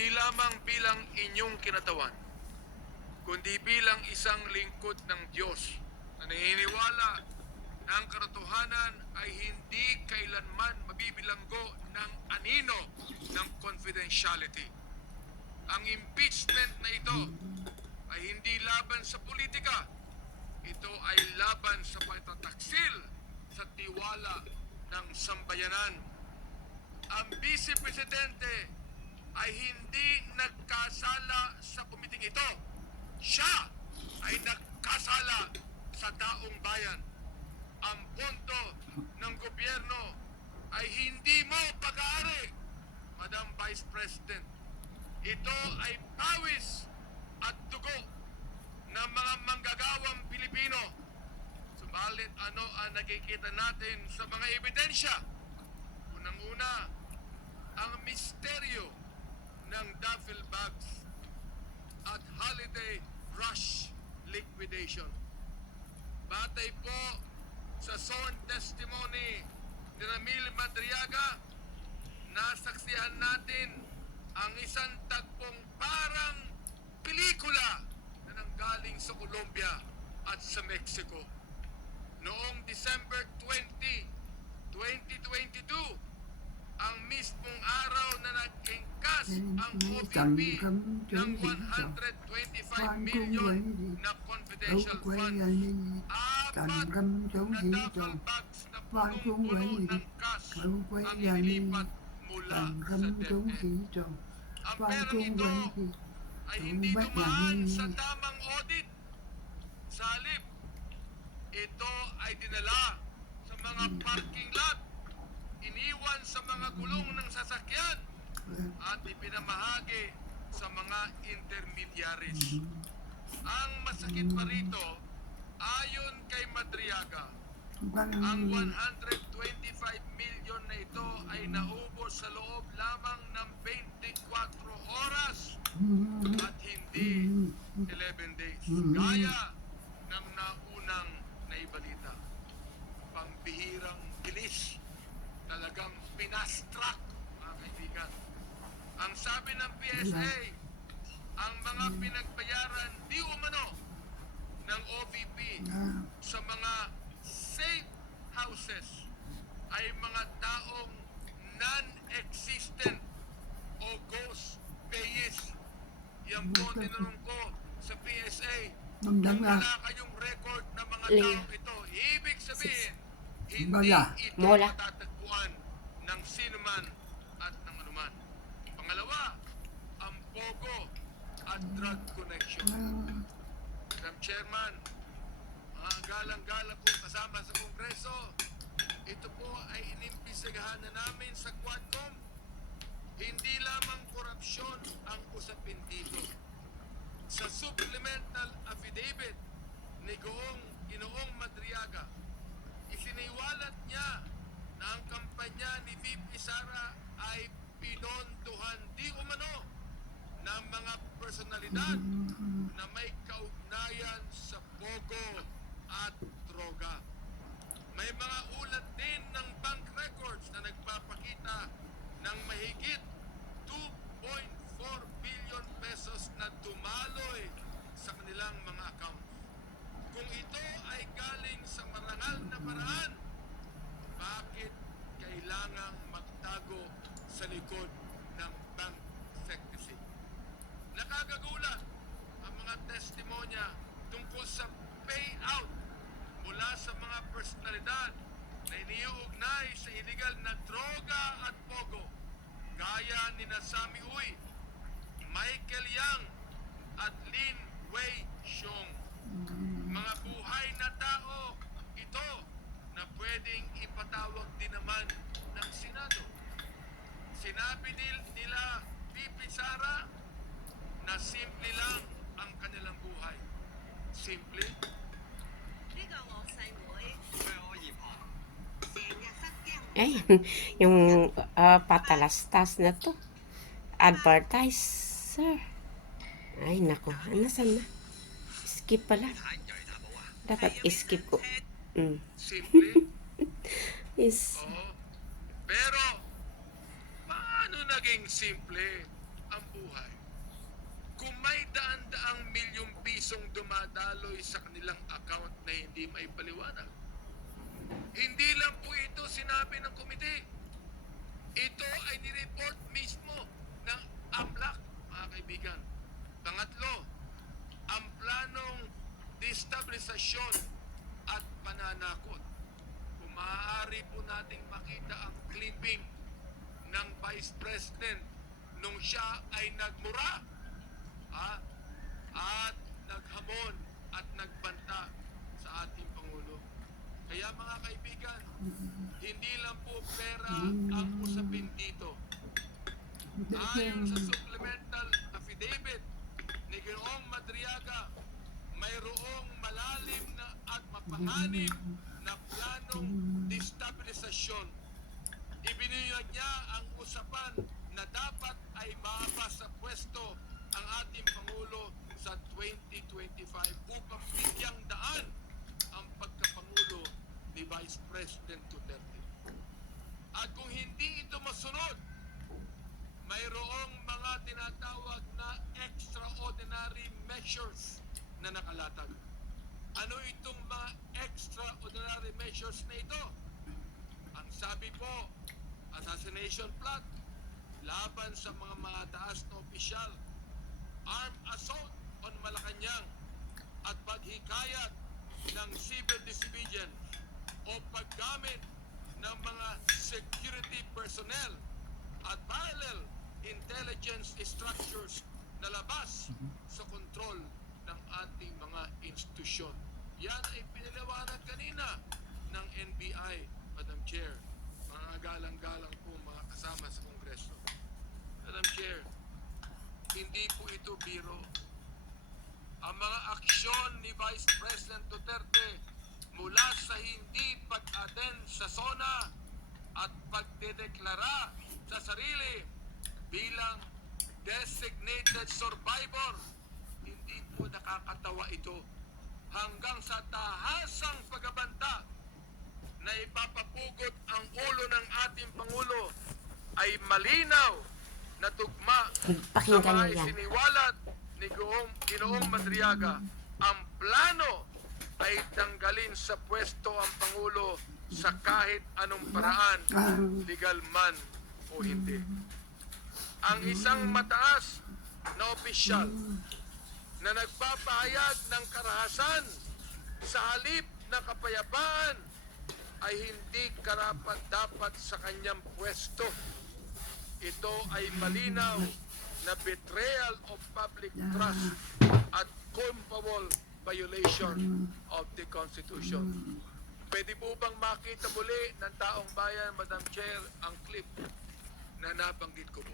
hindi lamang bilang inyong kinatawan, kundi bilang isang lingkod ng Diyos na naniniwala na ang katotohanan ay hindi kailanman mabibilanggo ng anino ng confidentiality. Ang impeachment na ito ay hindi laban sa politika. Ito ay laban sa pagtataksil sa tiwala ng sambayanan. Ang Vice Presidente ay hindi nagkasala sa komiting ito. Siya ay nagkasala sa taong bayan. Ang pondo ng gobyerno ay hindi mo pag-aari, Madam Vice President. Ito ay pawis at dugo ng mga manggagawang Pilipino. Subalit ano ang nakikita natin sa mga ebidensya? Unang-una, ang misteryo ng duffel bags at holiday rush liquidation. Batay po sa sworn testimony ni Ramil Madriaga, nasaksihan natin ang isang tagpong parang pelikula na nanggaling sa Colombia at sa Mexico. Noong December 20, 2022, ang mismong araw na nagkingkas ang OVP ng 125 million na confidential funds. Apat na duffel bags na punong-puno ng cash ang inilipat mula sa DepEd. Ang perang ito ay hindi dumaan sa tamang audit. Sa halip, ito ay dinala sa mga parking lot, iniwan sa mga gulong ng sasakyan, at ipinamahagi sa mga intermediaries. Ang masakit pa rito, ayon kay Madriaga, ang 125 million na ito ay naubos sa loob lamang ng 24 oras at hindi 11 days. Gaya ng naunang naibalita. Pambihirang bilis. Talagang pinastrack, mga kaibigan. Ang sabi ng PSA, ang mga pinagbayaran di umano ng OVP sa mga safe houses ay mga taong non-existent o ghost payees. Yan po tinanong ko sa PSA. Kung wala kayong record ng mga taong ito, ibig sabihin, hindi ito matatagpuan ng sinuman at ng anuman. Pangalawa, ang pogo at drug connection. Madam Chairman, mga galang-galang po kasama sa Kongreso, ito po ay inimbestigahan na namin sa Quadcom. Hindi lamang korupsyon ang usapin dito. Sa supplemental affidavit ni Ginoong Madriaga, isiniwalat niya na ang kampanya ni VP Sara ay pinondohan di umano ng mga personalidad na may kaugnayan sa pogo at droga. May mga ulat din ng bank records na nagpapakita ng mahigit 2.4 billion pesos na dumaloy sa kanilang mga accounts. Kung ito ay galing sa marangal na paraan, bakit kailangang magtago sa likod ng bank secrecy? Nakagagulat ang mga testimonya tungkol sa payout mula sa mga personalidad na iniuugnay sa illegal na droga at pogo, gaya ni Nasami Uy, Michael Yang at Lin Wei Xiong. Mga buhay na tao ito na pwedeng ipatawag din naman ng Senado. Sinabi nila VP Sara na simple lang ang kanilang buhay. Simple? Ay, yung patalastas na to. Advertiser. Ay, nako. Nasaan na? Skip pala. Dapat skip ko. Simple? Is, Oo. Pero, paano naging simple ang buhay? persong dumadaloy sa kanilang account na hindi maipaliwanag. Hindi lang po ito sinabi ng komite. Ito ay nireport mismo ng AMLAC, mga kaibigan. Pangatlo, ang planong destabilisasyon at pananakot. Kung maaari po nating makita ang clipping ng Vice President nung siya ay nagmura at naghamon at nagbanta sa ating Pangulo. Kaya mga kaibigan, hindi lang po pera ang usapin dito. Ayon sa supplemental affidavit ni Ginoong Madriaga, mayroong malalim na at mapanganib na planong destabilisasyon. Ibinunyag niya ang usapan na dapat ay mababa sa pwesto ang ating Pangulo sa 2025 upang bigyang daan ang pagkapangulo ni Vice President Duterte. At kung hindi ito masunod, mayroong mga tinatawag na extraordinary measures na nakalatag. Ano itong mga extraordinary measures na ito? Ang sabi po, assassination plot laban sa mga mataas na opisyal, armed assault on Malacanang, at paghikayat ng civil disobedience o paggamit ng mga security personnel at parallel intelligence structures na labas sa kontrol ng ating mga institusyon. Yan ay pinaliwanag kanina ng NBI, Madam Chair. Mga galang-galang po mga kasama sa Kongreso. Madam Chair, hindi po ito biro. Ang mga aksyon ni Vice President Duterte mula sa hindi pag-attend sa SONA at pagdedeklara sa sarili bilang designated survivor, hindi po nakakatawa ito hanggang sa tahasang pagbabanta na ipapapugot ang ulo ng ating Pangulo ay malinaw na tugma sa Pakinggan mga niyo yan. isiniwalat ni Ginoong Madriaga. Ang plano ay tanggalin sa pwesto ang Pangulo sa kahit anong paraan, legal man o hindi. Ang isang mataas na opisyal na nagpapahayag ng karahasan sa halip na kapayapaan ay hindi karapat-dapat sa kanyang pwesto. Ito ay malinaw na betrayal of public trust at culpable violation of the Constitution. Pwede po bang makita muli ng taong bayan, Madam Chair, ang clip na nabanggit ko po?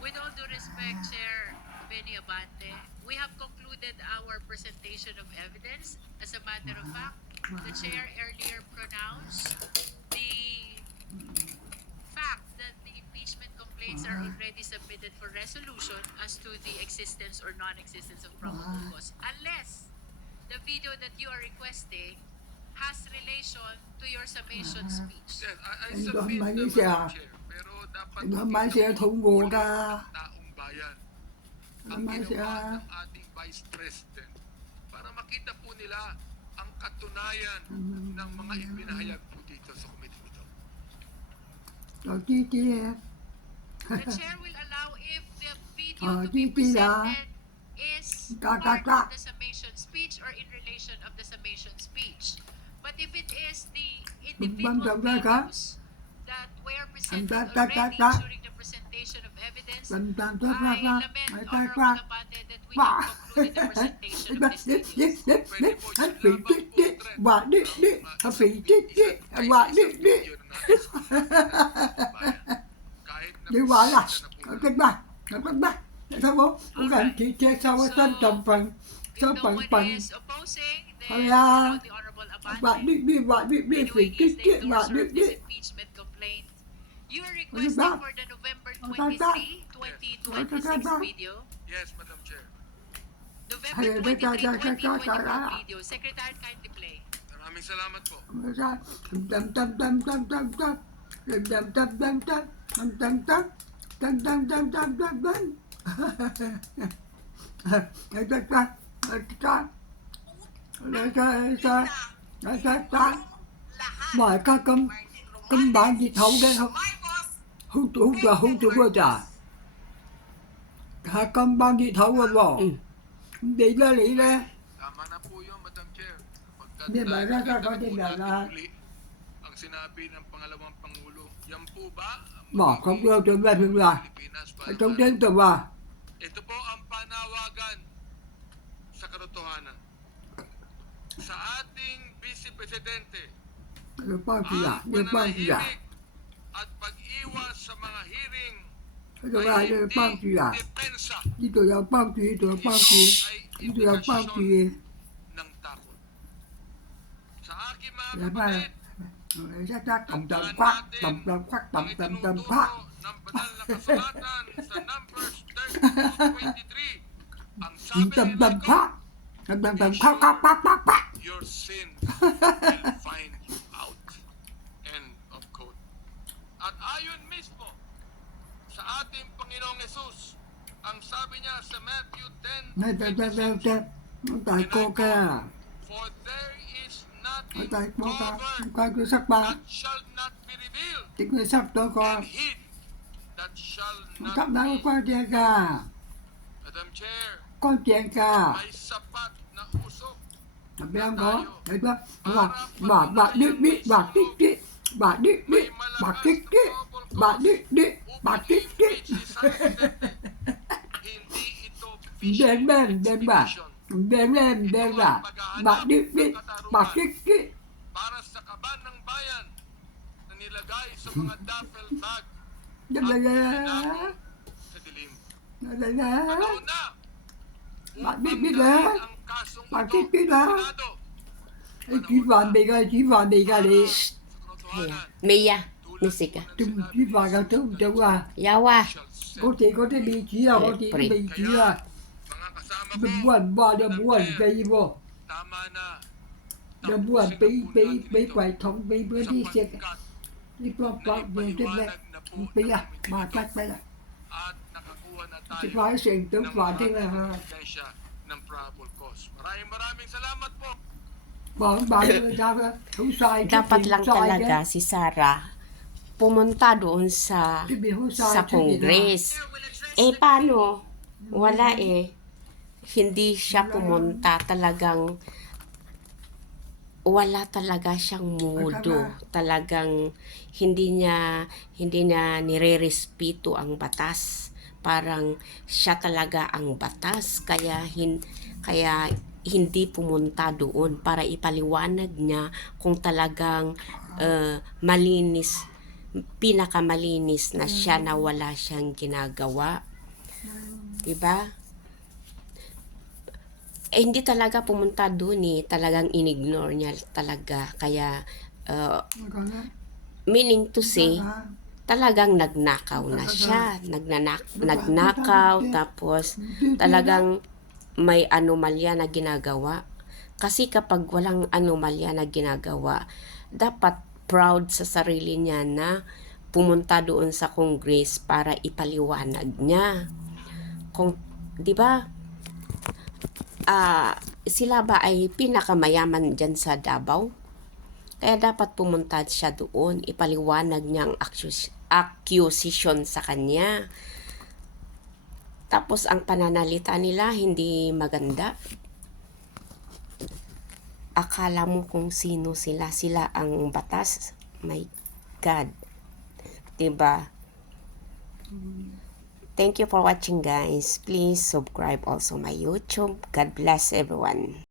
With all due respect, Chair Benny Abante, we have concluded our presentation of evidence. As a matter of fact, the Chair earlier pronounced the fact that the impeachment complaints are already submitted for resolution as to the existence or non-existence of probable cause, unless the video that you are requesting has relation to your summation speech. Yes, I Anh submit Don the Malaysia. Madam Chair, pero dapat Anh Don Malaysia thống ngộ ng ka. taong bayan Don ang Malaysia. ginawa ng ating Vice President para makita po nila ang katunayan ng mga ipinahayag po dito sa committee ito. Rồi chi chia. The chair will allow if the video Ờ, to be chi là presented is Ka- part ka- of the summation speech or in relation of the summation speech. But if it is the individual Bang- bang- bang- videos that were presented ta- ta- already ta- during the presentation of evidence, Tầm tầm I tầm tầm tầm. lament, Mày ta Honorable qua. Abante, that we Wow. have concluded the presentation of these Dit videos. dit dit dit. Anh bị dit dit. Và dit dit. Anh bị dit dit. Và dit dit. Như vậy là cái ba. Cái ba. Sao bố? Cũng cần chi chia sau cái tên tầm phần. If Sau no phần one phần. is opposing, then Thôi we à. allow the Honorable Và Abante dit dit. Và dit dit. Vì doing dit is the dit. Và endorser dit of this dit. impeachment complaint. You are Ano requesting ba? for the November Ano ba? 23, 2026 ba? video. Yes, Madam Chair. November Ay, 23, teka. 2024 video. Secretary, kindly play. Maraming salamat po. Ra. Tầm tầm tầm tầm tầm tầm. Tầm tầm tầm tầm tầm. Tầm tầm tầm. Tầm tầm tầm tầm tầm tầm. Mà cấm bạn gì thấu đấy không? Hút của trả. Cấm bạn gì thấu rồi bỏ. Đi ra. Tama na po yun, Madam Chair. Pagkat Hindi ba, nakita nasa na po konti natin na. uli ang sinabi ng pangalawang Pangulo. Yan po ba ang Bỏ không đâu cho ra thường là. Pilipinas Trong para đêm tầm vào. ito po ang panawagan sa katotohanan. Sa ating Vice Presidente, Được bao nhiêu à? ang Được bao nhiêu à? pananahimik at pag-iwas sa mga hearing Được bao nhiêu ay bao hindi nhiêu à? depensa. Dito yung bao nhiêu, dito yung bao nhiêu. Dito yung bao nhiêu. Ng takot. Sa aking mga Dạ ba. kapatid, Chắc tầm phát, tầm phát. ng banal na kasulatan sa Numbers 32:23. Ang sabi Tầm nila ko, phát. Tầm phát. your sins will find you out. End of quote. At ayon mismo sa ating Panginoong Jesus, ang sabi niya sa Matthew 10:26, Tại cô ca. for there is nothing Tại cô ca. covered Coi tôi sắp ba. that shall not be revealed, Chính tôi sắp tôi con. and hid that shall not Sắp đó be. con chèn ca. Madam Chair, Con chèn ca. may sapat na usok Thằng bé có. Đấy đó. Bà đi. Bà đi. Bà kích đi. Bà đi. Bà kích đi. hindi ito Đen lên, đen bà. Đen lên, đen bà. Bà đi. Bà kích đi. para sa kaban ng bayan na nilagay sa mga duffel bag Đen at lên. itinago sa dilim. Đen lên. Panahon na Bà đi upang đi dalhin ra. ang kasong Bà ito kích đi sa ra. Senado. Chỉ vàng đi ra, chỉ vàng đi ra đi. Sa katotohanan, Mia, tulad Misika. po ng Chúng sinabi chỉ vàng ra chúng qua. Yawa. shall set. Có thể bị chỉ là có thể bị chỉ là Mga kasama ko, đừng buồn ba đừng buồn bị vô tama na. đừng buồn bị quậy thống bị bữa đi xe Sapagkat đi qua đường trên đây bị à mà chắc phải là at nakakuha na chỉ tayo phải chuyện tướng ng quả thế là ebidensya ng probable cause. Maraming salamat po. bọn người ta không sai Dapat lang talaga si Sarah pumunta doon sa Congress. Eh, paano? Wala eh. Hindi siya pumunta. Talagang wala talaga siyang modo. Talagang hindi niya nire-respeto ang batas. Parang siya talaga ang batas. Kaya hindi pumunta doon para ipaliwanag niya kung talagang malinis, pinakamalinis na siya na wala siyang ginagawa. Diba? Eh, hindi talaga pumunta doon eh. Talagang inignore niya talaga. Kaya, meaning to say, talagang nagnakaw na siya. Nagnakaw, tapos talagang may anomalya na ginagawa. Kasi kapag walang anomalya na ginagawa, dapat proud sa sarili niya na pumunta doon sa Congress para ipaliwanag niya. Kung, di ba, sila ba ay pinakamayaman dyan sa Davao? Kaya dapat pumunta siya doon, ipaliwanag niya ang accusation sa kanya. Tapos ang pananalita nila hindi maganda. Akala mo kung sino sila. Sila ang batas. My God. Diba? Thank you for watching, guys. Please subscribe also my YouTube. God bless everyone.